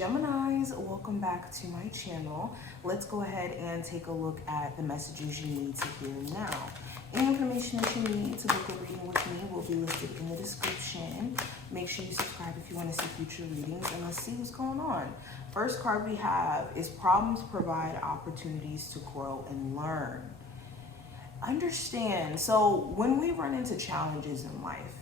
Geminis, welcome back to my channel. Let's go ahead and take a look at the messages you need to hear now. Any information that you need to book a reading with me will be listed in the description. Make sure you subscribe if you want to see future readings, and let's see what's going on. First card we have is problems provide opportunities to grow and learn. Understand, so when we run into challenges in life,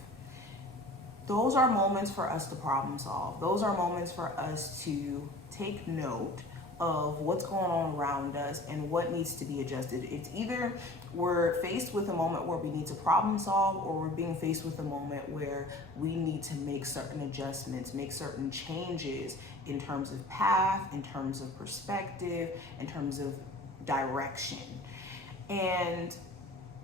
those are moments for us to problem solve. Those are moments for us to take note of what's going on around us and what needs to be adjusted. It's either we're faced with a moment where we need to problem solve, or we're being faced with a moment where we need to make certain adjustments, make certain changes in terms of path, in terms of perspective, in terms of direction. And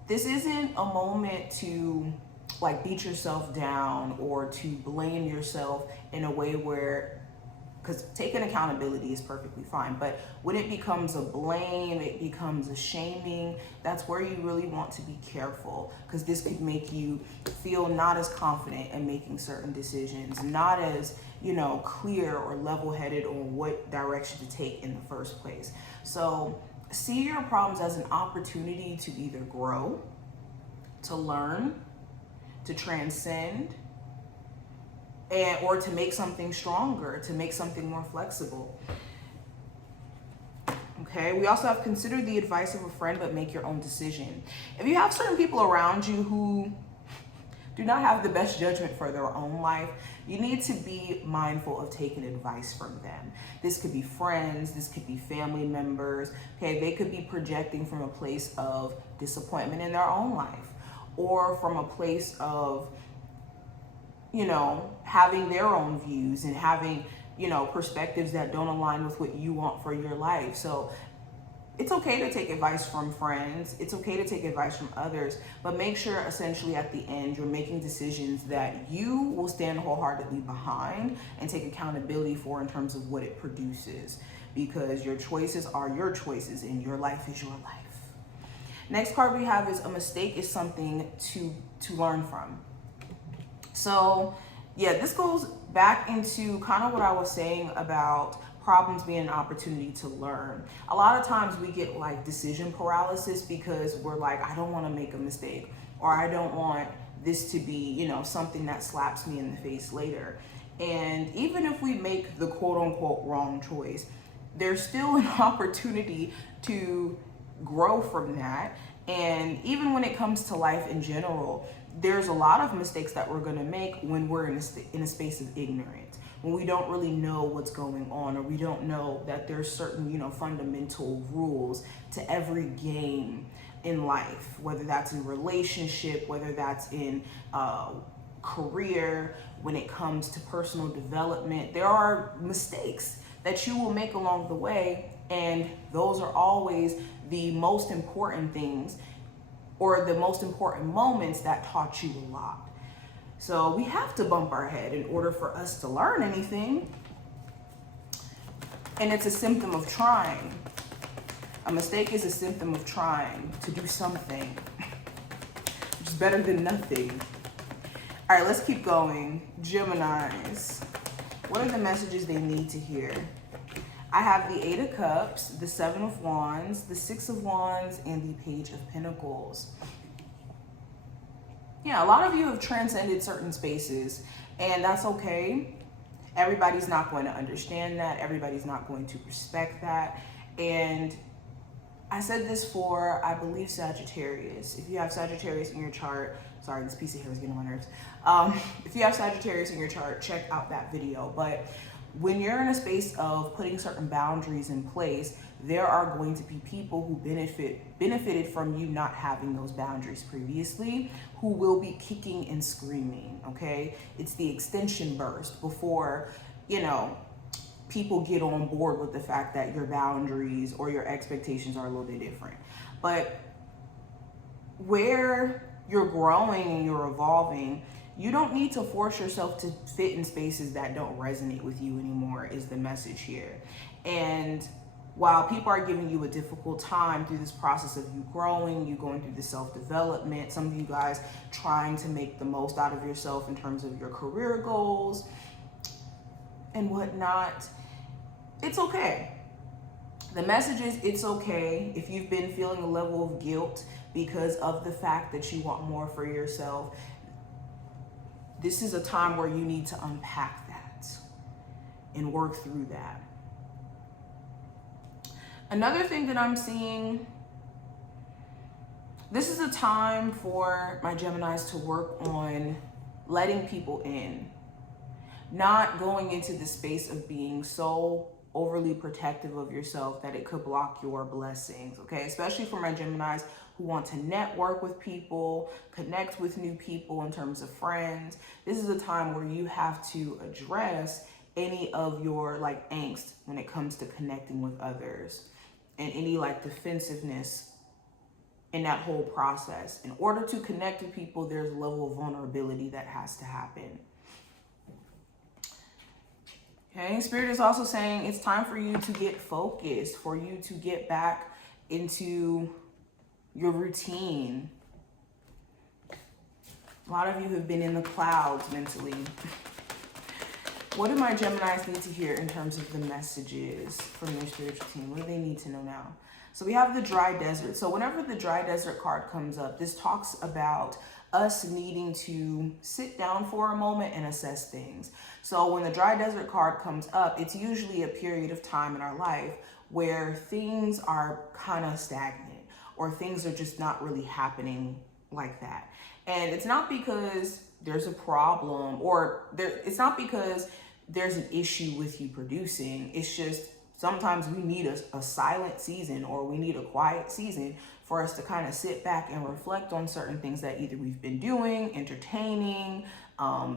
this isn't a moment to like beat yourself down or to blame yourself in a way where, because taking accountability is perfectly fine, but when it becomes a blame, it becomes a shaming, that's where you really want to be careful, because this could make you feel not as confident in making certain decisions, not as, clear or level-headed on what direction to take in the first place. So see your problems as an opportunity to either grow, to learn, to transcend, or to make something stronger, to make something more flexible. Okay, we also have consider the advice of a friend, but make your own decision. If you have certain people around you who do not have the best judgment for their own life, you need to be mindful of taking advice from them. This could be friends, this could be family members, okay? They could be projecting from a place of disappointment in their own life, or from a place of, having their own views and having, perspectives that don't align with what you want for your life. So it's okay to take advice from friends. It's okay to take advice from others, but make sure essentially at the end, you're making decisions that you will stand wholeheartedly behind and take accountability for in terms of what it produces, because your choices are your choices and your life is your life. Next card we have is a mistake is something to learn from. So yeah, this goes back into kind of what I was saying about problems being an opportunity to learn. A lot of times we get like decision paralysis because we're like, I don't want to make a mistake, or I don't want this to be, something that slaps me in the face later. And even if we make the quote unquote wrong choice, there's still an opportunity to grow from that. And even when it comes to life in general, there's a lot of mistakes that we're going to make when we're in a space of ignorance, when we don't really know what's going on, or we don't know that there's certain, fundamental rules to every game in life, whether that's in relationship, whether that's in career, when it comes to personal development. There are mistakes that you will make along the way, and those are always the most important things, or the most important moments that taught you a lot. So we have to bump our head in order for us to learn anything. And it's a symptom of trying. A mistake is a symptom of trying to do something, which is better than nothing. All right, let's keep going. Geminis, what are the messages they need to hear? I have the 8 of Cups, the 7 of Wands, the 6 of Wands, and the Page of Pentacles. Yeah, a lot of you have transcended certain spaces, and that's okay. Everybody's not going to understand that. Everybody's not going to respect that. And I said this for, I believe, Sagittarius. If you have Sagittarius in your chart, sorry, this piece of hair is getting on my nerves. If you have Sagittarius in your chart, check out that video. But when you're in a space of putting certain boundaries in place, there are going to be people who benefited from you not having those boundaries previously, who will be kicking and screaming, okay? It's the extension burst before, people get on board with the fact that your boundaries or your expectations are a little bit different. But where you're growing and you're evolving, you don't need to force yourself to fit in spaces that don't resonate with you anymore, is the message here. And while people are giving you a difficult time through this process of you growing, you going through the self-development, some of you guys trying to make the most out of yourself in terms of your career goals and whatnot, it's okay. The message is it's okay if you've been feeling a level of guilt because of the fact that you want more for yourself. This is a time where you need to unpack that and work through that. Another thing that I'm seeing, this is a time for my Geminis to work on letting people in, not going into the space of being so overly protective of yourself that it could block your blessings, okay? Especially for my Geminis who want to network with people, connect with new people in terms of friends. This is a time where you have to address any of your like angst when it comes to connecting with others and any like defensiveness in that whole process. In order to connect with people, there's a level of vulnerability that has to happen. Okay, Spirit is also saying it's time for you to get focused, for you to get back into your routine. A lot of you have been in the clouds mentally. What do my Geminis need to hear in terms of the messages from their spiritual team? What do they need to know now? So we have the dry desert. So whenever the dry desert card comes up, this talks about us needing to sit down for a moment and assess things. So when the dry desert card comes up, it's usually a period of time in our life where things are kind of stagnant or things are just not really happening like that. And it's not because there's a problem or it's not because there's an issue with you producing. It's just sometimes we need a silent season or we need a quiet season for us to kind of sit back and reflect on certain things that either we've been doing, entertaining,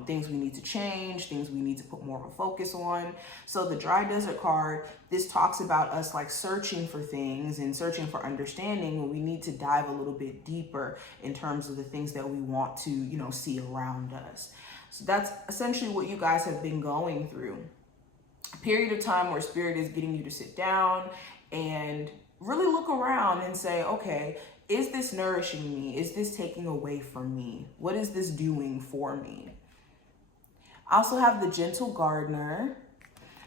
things we need to change, things we need to put more of a focus on. So the dry desert card, this talks about us like searching for things and searching for understanding when we need to dive a little bit deeper in terms of the things that we want to, you know, see around us. So that's essentially what you guys have been going through. A period of time where Spirit is getting you to sit down and really look around and say, okay, is this nourishing me? Is this taking away from me? What is this doing for me? I also have the gentle gardener.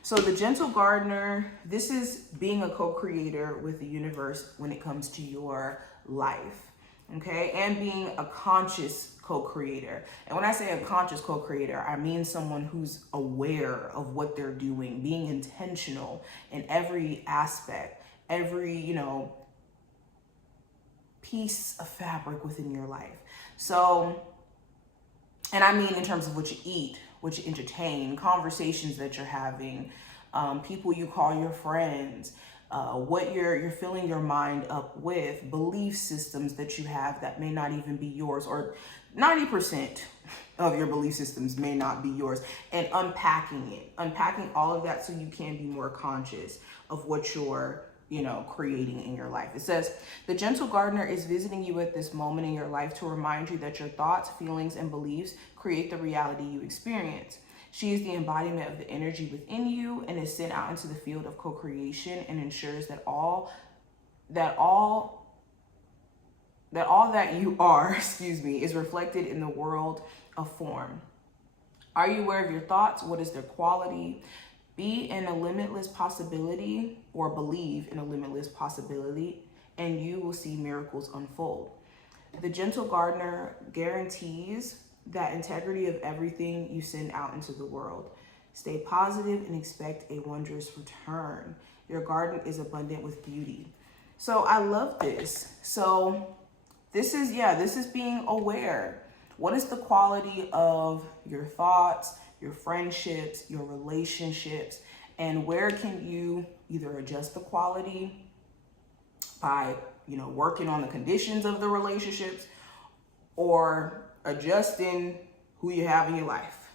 So the gentle gardener, this is being a co-creator with the universe when it comes to your life, okay? And being a conscious co-creator. And when I say a conscious co-creator, I mean someone who's aware of what they're doing, being intentional in every aspect, every, you know, piece of fabric within your life. So, and I mean in terms of what you eat, what you entertain, conversations that you're having, people you call your friends, what you're filling your mind up with, belief systems that you have that may not even be yours, or 90% of your belief systems may not be yours, and unpacking all of that so you can be more conscious of what you're, you know, creating in your life. It says, the gentle gardener is visiting you at this moment in your life to remind you that your thoughts, feelings, and beliefs create the reality you experience. She is the embodiment of the energy within you and is sent out into the field of co-creation and ensures that all that you are, is reflected in the world of form. Are you aware of your thoughts? What is their quality? Be in a limitless possibility, or believe in a limitless possibility, and you will see miracles unfold. The gentle gardener guarantees that integrity of everything you send out into the world. Stay positive and expect a wondrous return. Your garden is abundant with beauty. So I love this. So this is being aware. What is the quality of your thoughts, your friendships, your relationships, and where can you either adjust the quality by, you know, working on the conditions of the relationships, or adjusting who you have in your life.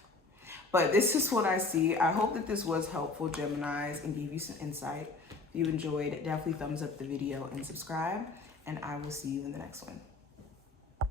But this is what I see. I hope that this was helpful, Geminis, and gave you some insight. If you enjoyed, definitely thumbs up the video and subscribe, and I will see you in the next one.